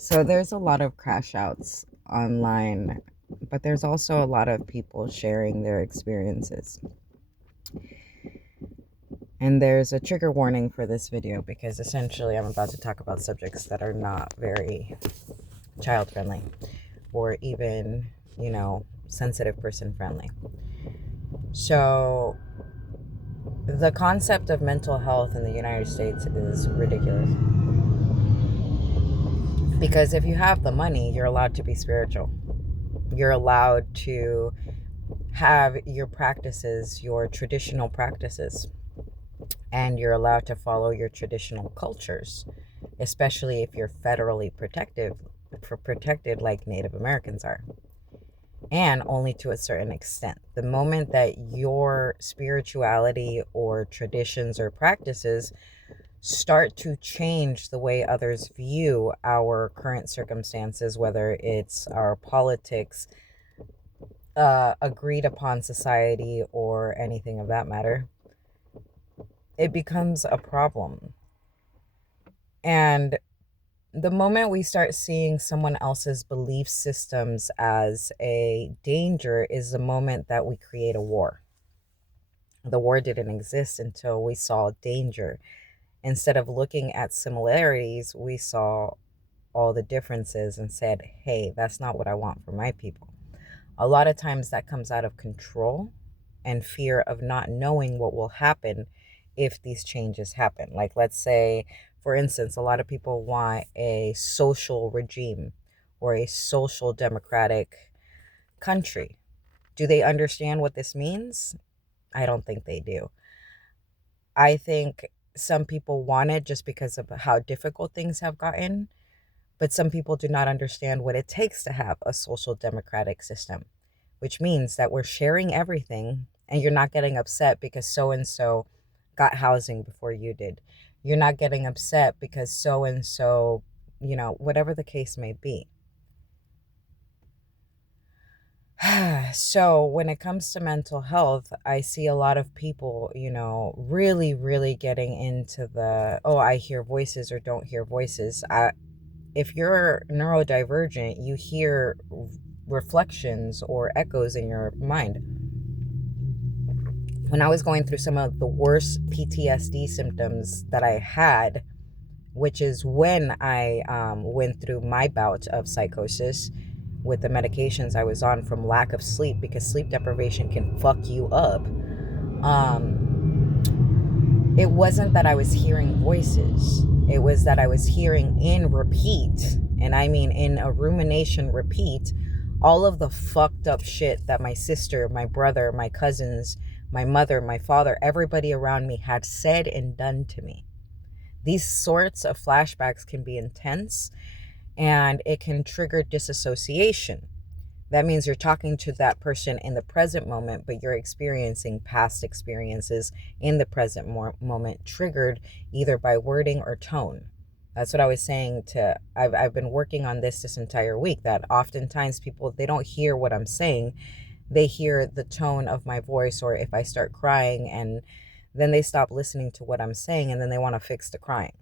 So there's a lot of crash outs online, but there's also a lot of people sharing their experiences. And there's a trigger warning for this video because essentially I'm about to talk about subjects that are not very child friendly or even, sensitive person friendly. So the concept of mental health in the United States is ridiculous. Because if you have the money, you're allowed to be spiritual. You're allowed to have your practices, your traditional practices, and you're allowed to follow your traditional cultures, especially if you're federally protected like Native Americans are, and only to a certain extent. The moment that your spirituality or traditions or practices start to change the way others view our current circumstances, whether it's our politics, agreed upon society, or anything of that matter, it becomes a problem. And the moment we start seeing someone else's belief systems as a danger is the moment that we create a war. The war didn't exist until we saw danger. Instead of looking at similarities, we saw all the differences and said, hey, that's not what I want for my people. A lot of times that comes out of control and fear of not knowing what will happen if these changes happen. Like, let's say, for instance, a lot of people want a social regime or a social democratic country. Do they understand what this means? I don't think they do. I think some people want it just because of how difficult things have gotten, but some people do not understand what it takes to have a social democratic system, which means that we're sharing everything and you're not getting upset because so and so got housing before you did. You're not getting upset because so and so, whatever the case may be. So when it comes to mental health, I see a lot of people, really, really getting into the, oh, I hear voices or don't hear voices. If you're neurodivergent, you hear reflections or echoes in your mind. When I was going through some of the worst PTSD symptoms that I had, which is when I went through my bout of psychosis with the medications I was on from lack of sleep, because sleep deprivation can fuck you up. It wasn't that I was hearing voices. It was that I was hearing in repeat, and I mean in a rumination repeat, all of the fucked up shit that my sister, my brother, my cousins, my mother, my father, everybody around me had said and done to me. These sorts of flashbacks can be intense and it can trigger disassociation. That means you're talking to that person in the present moment, but you're experiencing past experiences in the present moment, triggered either by wording or tone. That's what I was saying I've been working on this entire week, that oftentimes people, they don't hear what I'm saying. They hear the tone of my voice, or if I start crying, and then they stop listening to what I'm saying and then they want to fix the crying.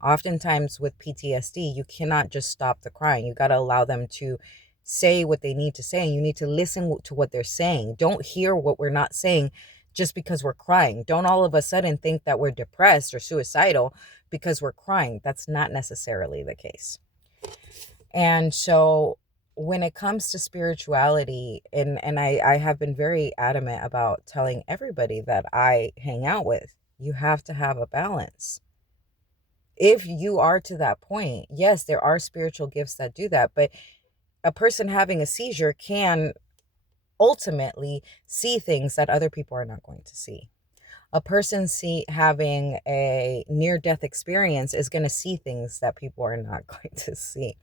Oftentimes with PTSD, you cannot just stop the crying. You got to allow them to say what they need to say. And you need to listen to what they're saying. Don't hear what we're not saying just because we're crying. Don't all of a sudden think that we're depressed or suicidal because we're crying. That's not necessarily the case. And so when it comes to spirituality, and I have been very adamant about telling everybody that I hang out with, you have to have a balance. If you are to that point, yes, there are spiritual gifts that do that, but a person having a seizure can ultimately see things that other people are not going to see. A person having a near-death experience is going to see things that people are not going to see.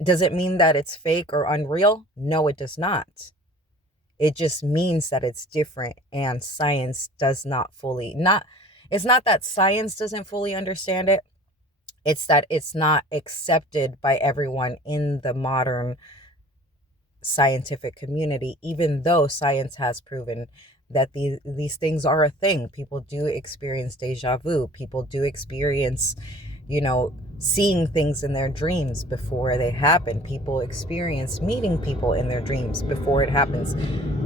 Does it mean that it's fake or unreal? No, it does not. It just means that it's different, and science does not fully, it's not that science doesn't fully understand it. It's that it's not accepted by everyone in the modern scientific community, even though science has proven that these things are a thing. People do experience deja vu. People do experience, seeing things in their dreams before they happen. People experience meeting people in their dreams before it happens.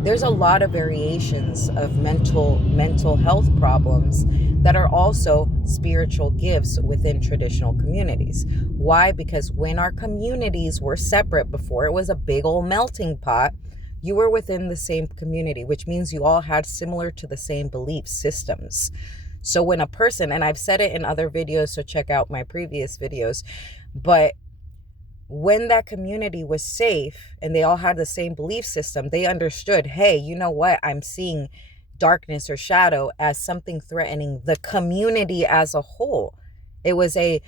There's a lot of variations of mental health problems that are also spiritual gifts within traditional communities. Why? Because when our communities were separate, before it was a big old melting pot, you were within the same community, which means you all had similar to the same belief systems. So when a person, and I've said it in other videos, so check out my previous videos, but when that community was safe and they all had the same belief system, they understood, hey, you know what? I'm seeing darkness or shadow as something threatening the community as a whole. It was a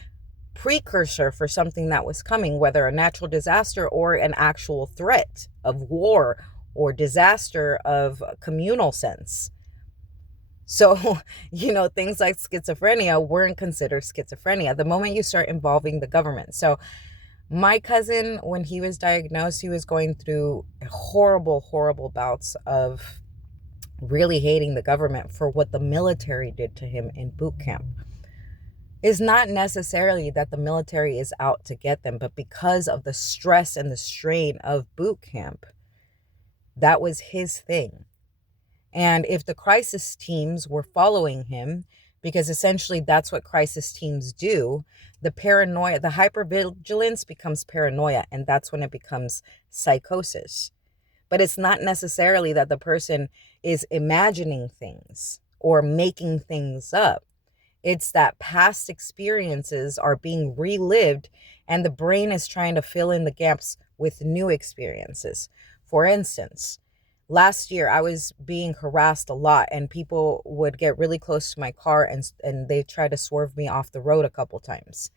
precursor for something that was coming, whether a natural disaster or an actual threat of war or disaster of communal sense. So, things like schizophrenia weren't considered schizophrenia the moment you start involving the government. So my cousin, when he was diagnosed, he was going through horrible, horrible bouts of really hating the government for what the military did to him in boot camp. It's not necessarily that the military is out to get them, but because of the stress and the strain of boot camp, that was his thing. And if the crisis teams were following him, because essentially that's what crisis teams do, the paranoia, the hypervigilance becomes paranoia, and that's when it becomes psychosis. But it's not necessarily that the person is imagining things or making things up. It's that past experiences are being relived and the brain is trying to fill in the gaps with new experiences. For instance, last year I was being harassed a lot and people would get really close to my car and they try to swerve me off the road a couple times.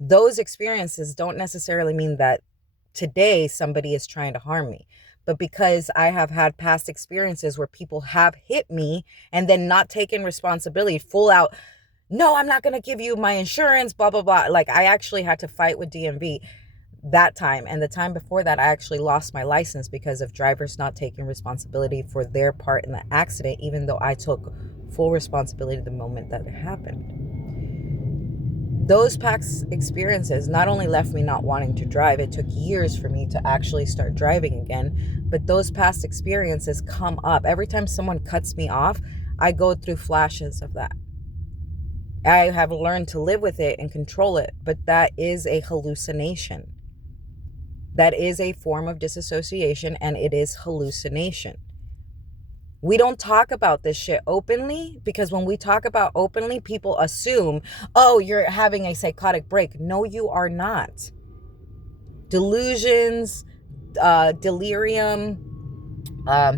Those experiences don't necessarily mean that today somebody is trying to harm me. But because I have had past experiences where people have hit me and then not taken responsibility, full out, no, I'm not going to give you my insurance, blah, blah, blah. Like I actually had to fight with DMV that time. And the time before that, I actually lost my license because of drivers not taking responsibility for their part in the accident, even though I took full responsibility the moment that it happened. Those past experiences not only left me not wanting to drive, it took years for me to actually start driving again, but those past experiences come up. Every time someone cuts me off, I go through flashes of that. I have learned to live with it and control it, but that is a hallucination. That is a form of disassociation, and it is hallucination. We don't talk about this shit openly because when we talk about openly, people assume, oh, you're having a psychotic break. No, you are not. Delusions, delirium,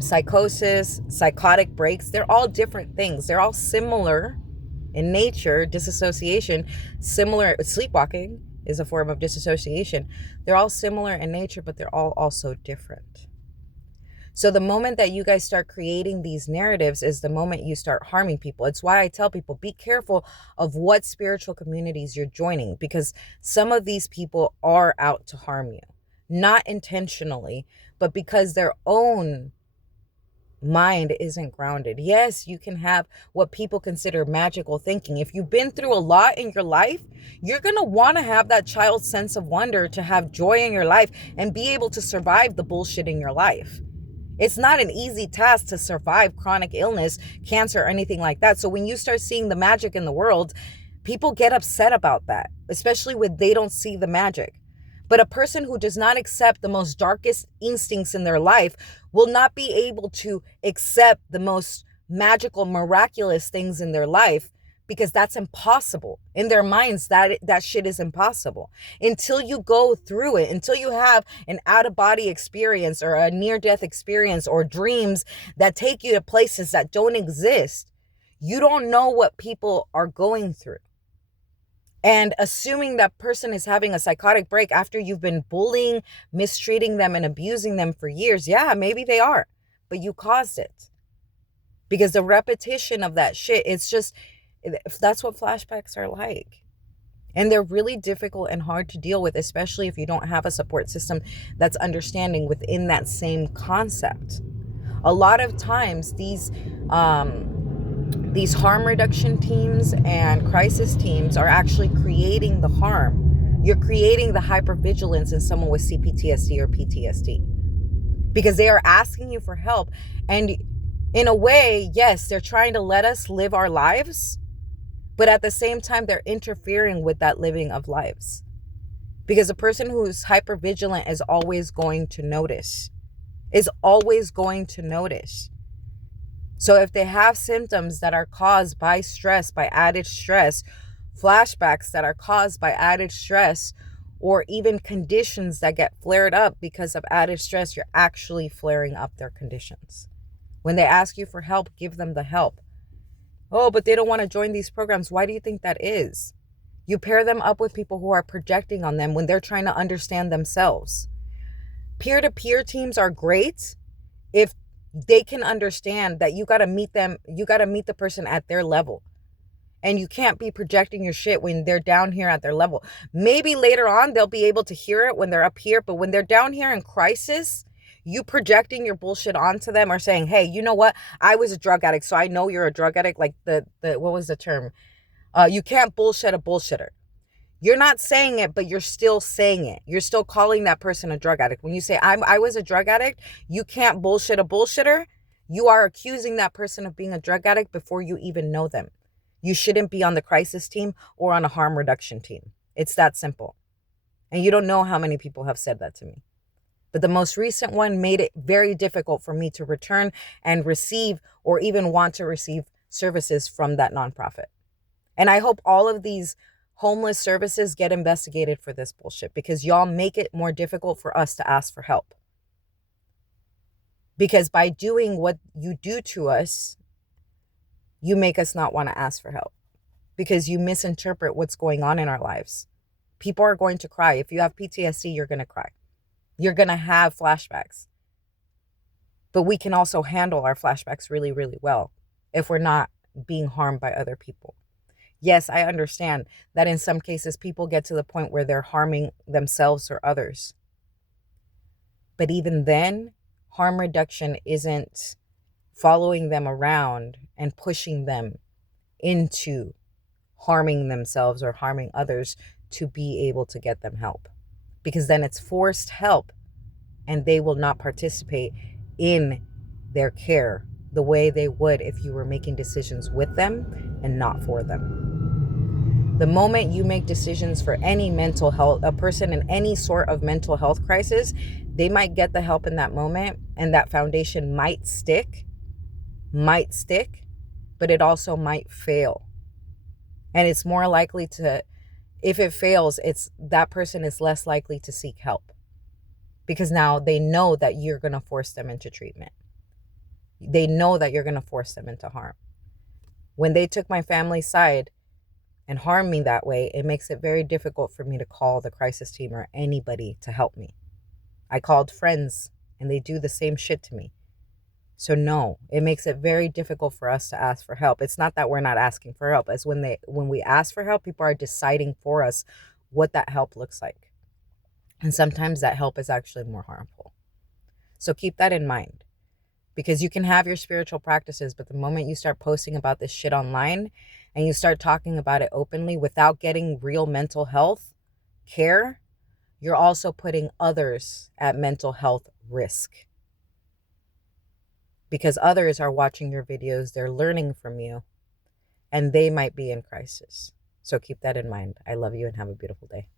psychosis, psychotic breaks, they're all different things. They're all similar in nature. Disassociation, similar, sleepwalking is a form of disassociation. They're all similar in nature, but they're all also different. So the moment that you guys start creating these narratives is the moment you start harming people. It's why I tell people, be careful of what spiritual communities you're joining, because some of these people are out to harm you. Not intentionally, but because their own mind isn't grounded. Yes, you can have what people consider magical thinking. If you've been through a lot in your life, you're going to want to have that child's sense of wonder, to have joy in your life and be able to survive the bullshit in your life. It's not an easy task to survive chronic illness, cancer, or anything like that. So when you start seeing the magic in the world, people get upset about that, especially when they don't see the magic. But a person who does not accept the most darkest instincts in their life will not be able to accept the most magical, miraculous things in their life, because that's impossible. In their minds, that shit is impossible. Until you go through it, until you have an out-of-body experience or a near-death experience or dreams that take you to places that don't exist, you don't know what people are going through. And assuming that person is having a psychotic break after you've been bullying, mistreating them, and abusing them for years, yeah, maybe they are, but you caused it. Because the repetition of that shit, that's what flashbacks are like. And they're really difficult and hard to deal with, especially if you don't have a support system that's understanding within that same concept. A lot of times these these harm reduction teams and crisis teams are actually creating the harm. You're creating the hypervigilance in someone with CPTSD or PTSD because they are asking you for help. And in a way, yes, they're trying to let us live our lives, but at the same time, they're interfering with that living of lives. Because a person who's hypervigilant is always going to notice, is always going to notice. So if they have symptoms that are caused by stress, by added stress, flashbacks that are caused by added stress, or even conditions that get flared up because of added stress, you're actually flaring up their conditions. When they ask you for help, give them the help. Oh, but they don't want to join these programs. Why do you think that is? You pair them up with people who are projecting on them when they're trying to understand themselves. Peer-to-peer teams are great if they can understand that you got to meet them, you got to meet the person at their level. And you can't be projecting your shit when they're down here at their level. Maybe later on they'll be able to hear it when they're up here, but when they're down here in crisis, you projecting your bullshit onto them or saying, hey, you know what? I was a drug addict, so I know you're a drug addict. Like the what was the term? You can't bullshit a bullshitter. You're not saying it, but you're still saying it. You're still calling that person a drug addict. When you say, I was a drug addict, you can't bullshit a bullshitter. You are accusing that person of being a drug addict before you even know them. You shouldn't be on the crisis team or on a harm reduction team. It's that simple. And you don't know how many people have said that to me. But the most recent one made it very difficult for me to return and receive or even want to receive services from that nonprofit. And I hope all of these homeless services get investigated for this bullshit because y'all make it more difficult for us to ask for help. Because by doing what you do to us, you make us not want to ask for help because you misinterpret what's going on in our lives. People are going to cry. If you have PTSD, you're going to cry. You're going to have flashbacks. But we can also handle our flashbacks really, really well if we're not being harmed by other people. Yes, I understand that in some cases people get to the point where they're harming themselves or others. But even then, harm reduction isn't following them around and pushing them into harming themselves or harming others to be able to get them help. Because then it's forced help and they will not participate in their care the way they would if you were making decisions with them and not for them. The moment you make decisions for any mental health, a person in any sort of mental health crisis, they might get the help in that moment and that foundation might stick, but it also might fail. And it's more likely to, if it fails, it's that person is less likely to seek help because now they know that you're going to force them into treatment. They know that you're going to force them into harm. When they took my family's side and harm me that way, it makes it very difficult for me to call the crisis team or anybody to help me. I called friends and they do the same shit to me. So no, it makes it very difficult for us to ask for help. It's not that we're not asking for help. It's when we ask for help, people are deciding for us what that help looks like. And sometimes that help is actually more harmful. So keep that in mind. Because you can have your spiritual practices, but the moment you start posting about this shit online and you start talking about it openly without getting real mental health care, you're also putting others at mental health risk. Because others are watching your videos, they're learning from you, and they might be in crisis. So keep that in mind. I love you and have a beautiful day.